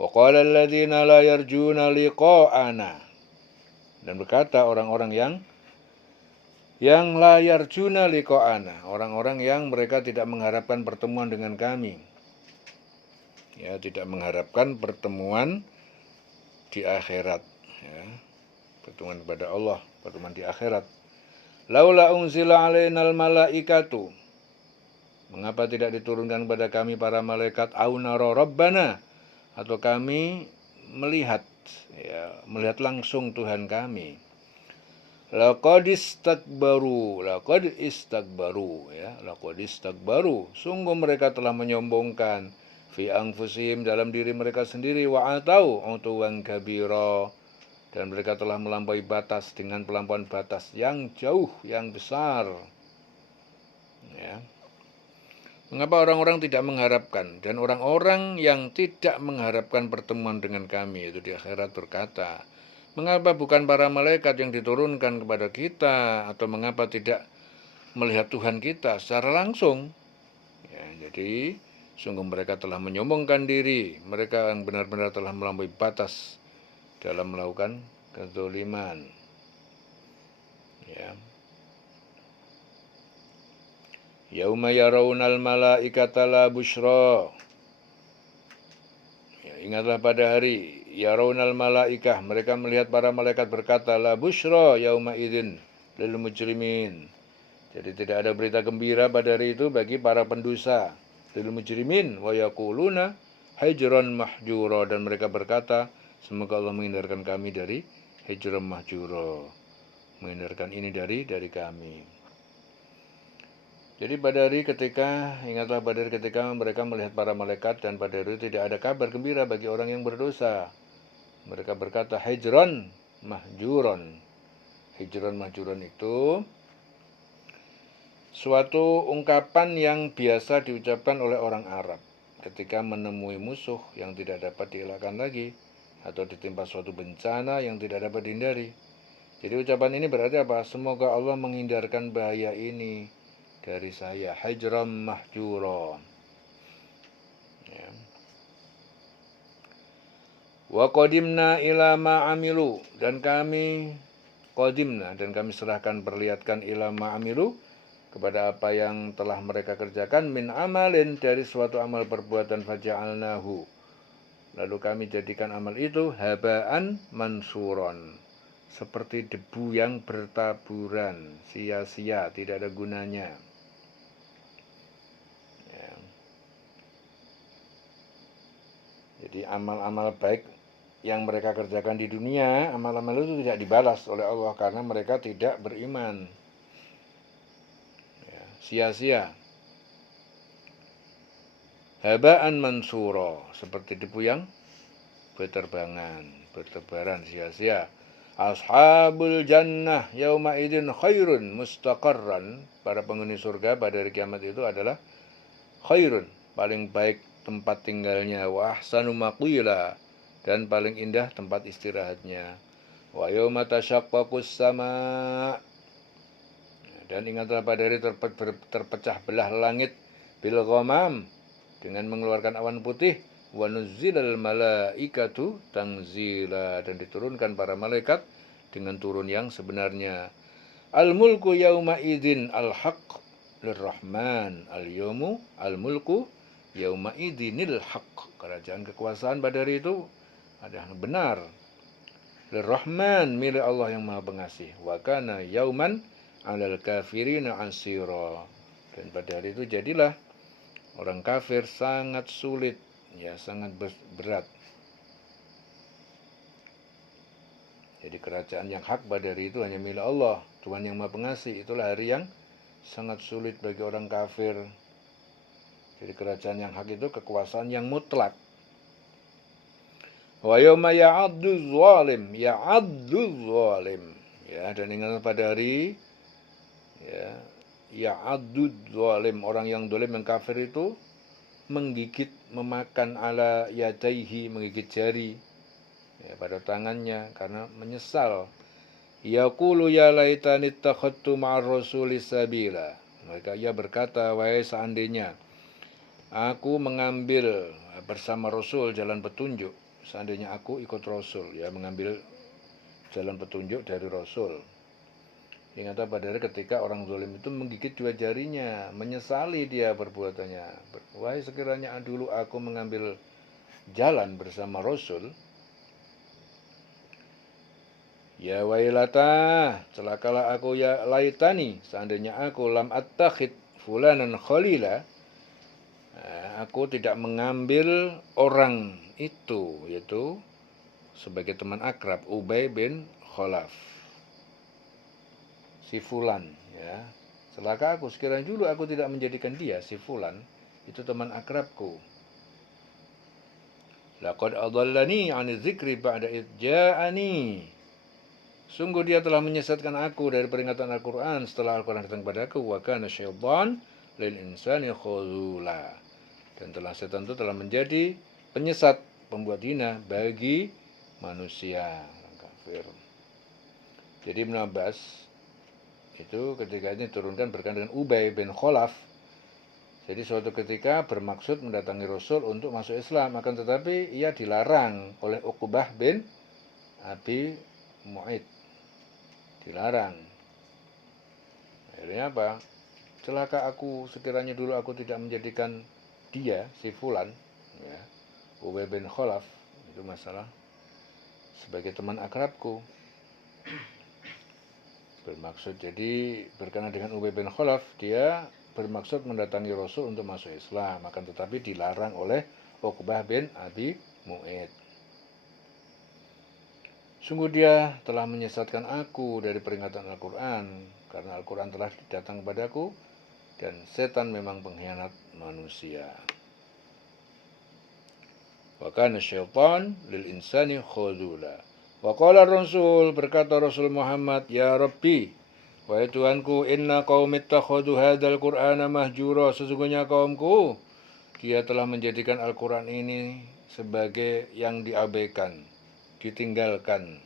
Wa qala alladziina la yarjuna liqa'ana, dan berkata orang-orang yang la yarjuna liqa'ana, orang-orang yang mereka tidak mengharapkan pertemuan dengan kami. Ya, tidak mengharapkan pertemuan di akhirat, ya. Pertemuan kepada Allah, pertemuan di akhirat. Laula unzila alainal malaikatu, mengapa tidak diturunkan kepada kami para malaikat, au nara rabbana, atau kami melihat, ya, melihat langsung Tuhan kami. Laqad istakbaru, ya, laqad istakbaru, sungguh mereka telah menyombongkan, fi anfusihim, dalam diri mereka sendiri, wa atau utuwan kabira, dan mereka telah melampaui batas dengan pelampauan batas yang jauh, yang besar. Ya. Mengapa orang-orang tidak mengharapkan, dan orang-orang yang tidak mengharapkan pertemuan dengan kami, yaitu di akhirat, berkata, mengapa bukan para malaikat yang diturunkan kepada kita, atau mengapa tidak melihat Tuhan kita secara langsung? Ya, jadi sungguh mereka telah menyombongkan diri, mereka yang benar-benar telah melampaui batas dalam melakukan kezaliman. Ya. Yauma yarawnal malaikata la busyra. Ya, ingatlah pada hari yarawnal malaikah, mereka melihat para malaikat, berkata, la busyra yauma idzin lil mujrimin. Jadi tidak ada berita gembira pada hari itu bagi para pendosa, lil mujrimin, wa yaquluna hijran mahjura, dan mereka berkata, semoga Allah menghindarkan kami dari hijran mahjura, menghindarkan ini dari kami. Jadi pada hari ketika, ingatlah pada hari ketika mereka melihat para malaikat, dan pada hari itu tidak ada kabar gembira bagi orang yang berdosa. Mereka berkata hijran mahjuron. Hijran mahjuron itu suatu ungkapan yang biasa diucapkan oleh orang Arab ketika menemui musuh yang tidak dapat dielakkan lagi, atau ditimpa suatu bencana yang tidak dapat dihindari. Jadi ucapan ini berarti apa? Semoga Allah menghindarkan bahaya ini dari saya, hijram mahjura. Ya. Wa qadimna ila ma amilu, dan kami serahkan, perlihatkan, ila ma amilu, kepada apa yang telah mereka kerjakan, min amalin, dari suatu amal perbuatan, faja'alnahu, lalu kami jadikan amal itu habaan mansuron, seperti debu yang bertaburan, sia-sia, tidak ada gunanya. Jadi amal-amal baik yang mereka kerjakan di dunia, amal-amal itu tidak dibalas oleh Allah karena mereka tidak beriman. Ya, sia-sia. Habaan mansura, seperti debu yang bertebaran sia-sia. Ashabul jannah yauma idzin khairun mustaqarran, para penghuni surga pada hari kiamat itu adalah khairun, paling baik tempat tinggalnya, wa ahsanu maqila, dan paling indah tempat istirahatnya. Wa yauma tashaqqaqus sama', dan ingatlah pada hari terpecah belah langit, bil ghamam, dengan mengeluarkan awan putih, wa nuzzilal malaikatu tanzila, dan diturunkan para malaikat dengan turun yang sebenarnya. Al mulku yauma idzin al haqq lirrahman, al yawmu al mulku yauma idzinil haqq, kerajaan kekuasaan pada hari itu adalah benar, lirrahman, milik Allah yang Maha Pengasih, wa kana yauman 'alal kafirina 'asira, dan pada hari itu jadilah orang kafir sangat sulit, ya, sangat berat. Jadi kerajaan yang hak pada hari itu hanya milik Allah, Tuhan yang Maha Pengasih. Itulah hari yang sangat sulit bagi orang kafir. Jadi kerajaan yang hak itu kekuasaan yang mutlak. Wa yauma ya'addu zalim, ya, dan ingat pada hari, ya, ya'addu zalim, orang yang zalim, yang kafir itu menggigit, memakan, ala yadaihi, menggigit jari, ya, pada tangannya karena menyesal. Yaqulu ya laitani ittakhadtu ma'ar rasuli sabila, maka ia berkata, wahai seandainya aku mengambil bersama Rasul jalan petunjuk. seandainya aku ikut Rasul, ya, mengambil jalan petunjuk dari Rasul. Ingat pada ketika orang zalim itu menggigit dua jarinya, menyesali dia perbuatannya. Wahai sekiranya dulu aku mengambil jalan bersama Rasul, ya wailata, celakalah aku, ya laitani, seandainya aku lam attakhid fulanan khalila, aku tidak mengambil orang itu, yaitu sebagai teman akrab, Ubay bin Khalaf, si Fulan, ya. Celaka aku, sekiranya dulu aku tidak menjadikan dia, si Fulan, itu teman akrabku. Laqad adallani 'ani dzikri ba'da idh ja'ani. Sungguh dia telah menyesatkan aku dari peringatan Al-Quran setelah Al-Quran datang kepadaku. Wa kana syaitan lil insani khuzula. Dan telah setan itu telah menjadi penyesat, pembuat hina bagi manusia, orang kafir. Jadi Ibn Abbas itu ketika ini turunkan berkaitan dengan Ubay bin Khalaf. Jadi suatu ketika bermaksud mendatangi Rasul untuk masuk Islam, akan tetapi ia dilarang oleh Uqbah bin Abi Mu'id. Dilarang. Akhirnya apa? Celaka aku, sekiranya dulu aku tidak menjadikan dia, si Fulan, ya, Ubay bin Khalaf, itu masalah, sebagai teman akrabku. Bermaksud, jadi berkenaan dengan Ubay bin Khalaf, dia bermaksud mendatangi Rasul untuk masuk Islam, akan tetapi dilarang oleh Uqbah bin Abi Mu'id. Sungguh dia telah menyesatkan aku dari peringatan Al-Quran, karena Al-Quran telah datang kepadaku, dan setan memang pengkhianat manusia. Wa kana syaitan lil insani khuzula. Wa qala Rasul, berkata Rasul Muhammad, ya Rabbi, wahai Tuhanku, inna qaumi ittakhadhu hadzal Qur'ana mahjura, sesungguhnya kaumku dia telah menjadikan Al-Quran ini sebagai yang diabaikan, ditinggalkan.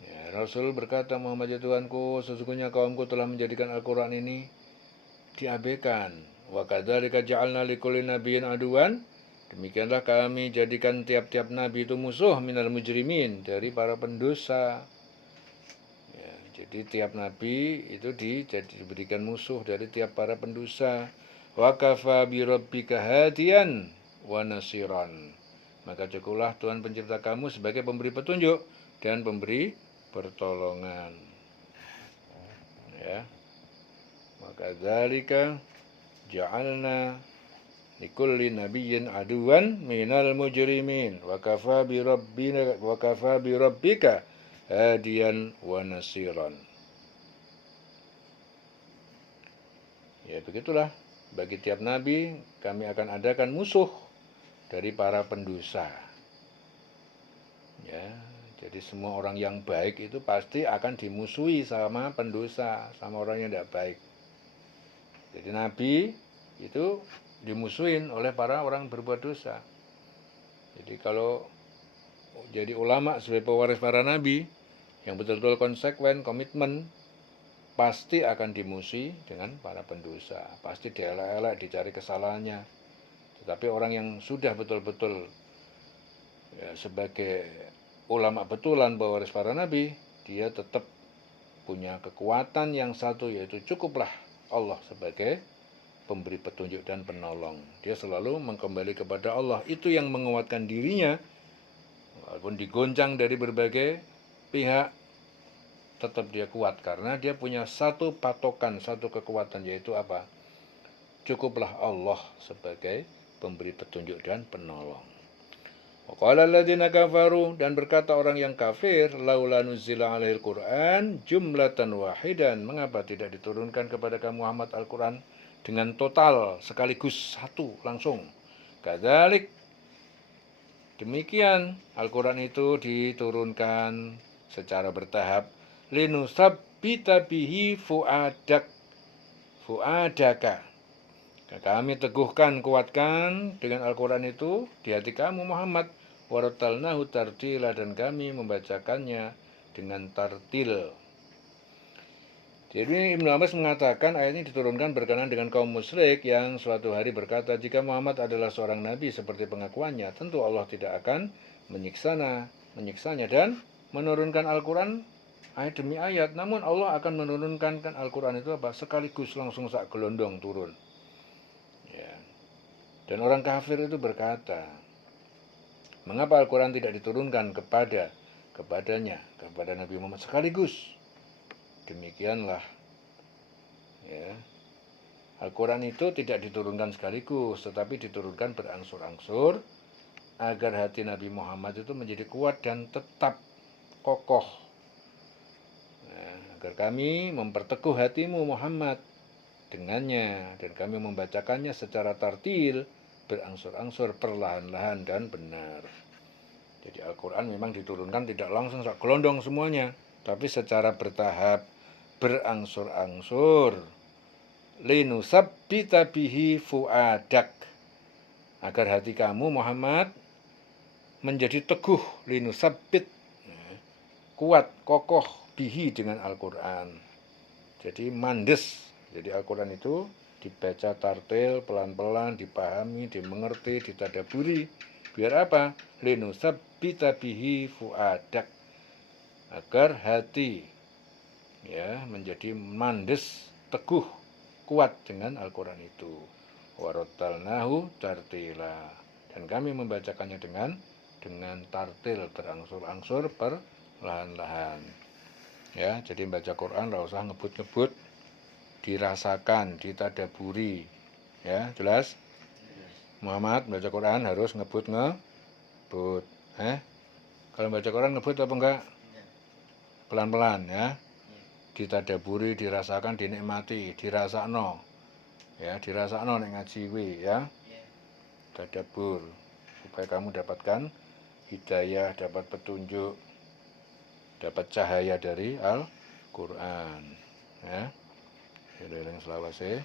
Ya, Rasul berkata, Muhammad ya Tuhanku, sesungguhnya kaumku telah menjadikan Al-Quran ini diabaikan. Wa kadzalika ja'alna likulli nabiyyin aduwan, demikianlah kami jadikan tiap-tiap nabi itu musuh minal mujrimin, dari para pendosa. Ya, jadi tiap nabi itu diberikan musuh dari tiap para pendosa. Wa kafa bi rabbika hadiyan wa nasiran. Maka cukuplah Tuhan pencipta kamu sebagai pemberi petunjuk dan pemberi pertolongan. Ya. Maka dzalika ja'alna likulli nabiyyin aduwan minal mujrimin wa kafa bi rabbika hadiyan wa nasiran. Ya begitulah, bagi tiap nabi kami akan adakan musuh dari para pendosa. Ya, jadi semua orang yang baik itu pasti akan dimusuhi sama pendosa, sama orang yang tidak baik. Jadi nabi itu dimusuhin oleh para orang berbuat dosa. Jadi kalau jadi ulama sebagai pewaris para nabi yang betul-betul konsekuen, komitmen, pasti akan dimusuhi dengan para pendosa. Pasti dielak-elak, dicari kesalahannya. Tetapi orang yang sudah betul-betul ya, sebagai ulama betulan pewaris para nabi, dia tetap punya kekuatan yang satu, yaitu cukuplah Allah sebagai pemberi petunjuk dan penolong. Dia selalu mengembali kepada Allah. Itu yang menguatkan dirinya, walaupun digoncang dari berbagai pihak, tetap dia kuat karena dia punya satu patokan, satu kekuatan, yaitu apa? Cukuplah Allah sebagai pemberi petunjuk dan penolong. Waqala alladziina kafaru, dan berkata orang yang kafir, laula nuzila alaihil Qur'an jumlatan wahidan, mengapa tidak diturunkan kepada kamu Muhammad Al-Qur'an dengan total sekaligus satu langsung. Kadzalik, demikian Al-Qur'an itu diturunkan secara bertahap, linusabbita bihi fuadaka. Kami teguhkan, kuatkan dengan Al-Quran itu di hati kamu Muhammad. Warattalnahu tartila, dan kami membacakannya dengan tartil. Jadi Ibnu Abbas mengatakan ayat ini diturunkan berkenaan dengan kaum musyrik yang suatu hari berkata, jika Muhammad adalah seorang nabi seperti pengakuannya, tentu Allah tidak akan menyiksanya dan menurunkan Al-Quran ayat demi ayat. Namun Allah akan menurunkan Al-Quran itu apa? Sekaligus langsung sak gelondong turun. Ya. Dan orang kafir itu berkata, mengapa Al-Quran tidak diturunkan kepada Nabi Muhammad sekaligus? Demikianlah, ya. Al-Quran itu tidak diturunkan sekaligus, tetapi diturunkan berangsur-angsur agar hati Nabi Muhammad itu menjadi kuat dan tetap kokoh. Nah, agar kami memperteguh hatimu Muhammad dengannya, dan kami membacakannya secara tartil, berangsur-angsur, perlahan-lahan dan benar. Jadi Al-Quran memang diturunkan tidak langsung sak gelondong semuanya, tapi secara bertahap, berangsur-angsur. Linusabbita bihi fuadak, agar hati kamu Muhammad menjadi teguh, linusabbit, kuat, kokoh, bihi dengan Al-Quran. Jadi mandes. Jadi Al-Quran itu dibaca tartil, pelan-pelan, dipahami, dimengerti, ditadaburi. Biar apa? Linusabbita bihi fuadak, agar hati ya menjadi mandes, teguh, kuat dengan Al-Quran itu. Warattalnahu tartila, dan kami membacakannya dengan tartil, berangsur-angsur, perlahan-lahan. Ya, jadi baca Quran enggak usah ngebut-ngebut, dirasakan, ditadaburi. Ya, jelas? Muhammad baca Quran harus ngebut. Kalau baca Quran ngebut apa enggak? Pelan-pelan ya. Ditadaburi, dirasakan, dinikmati, dirasakno. Ya, dirasakno nek ngaji kuwi ya. Tadabur supaya kamu dapatkan hidayah, dapat petunjuk, dapat cahaya dari Al-Quran ya. Eling selawase.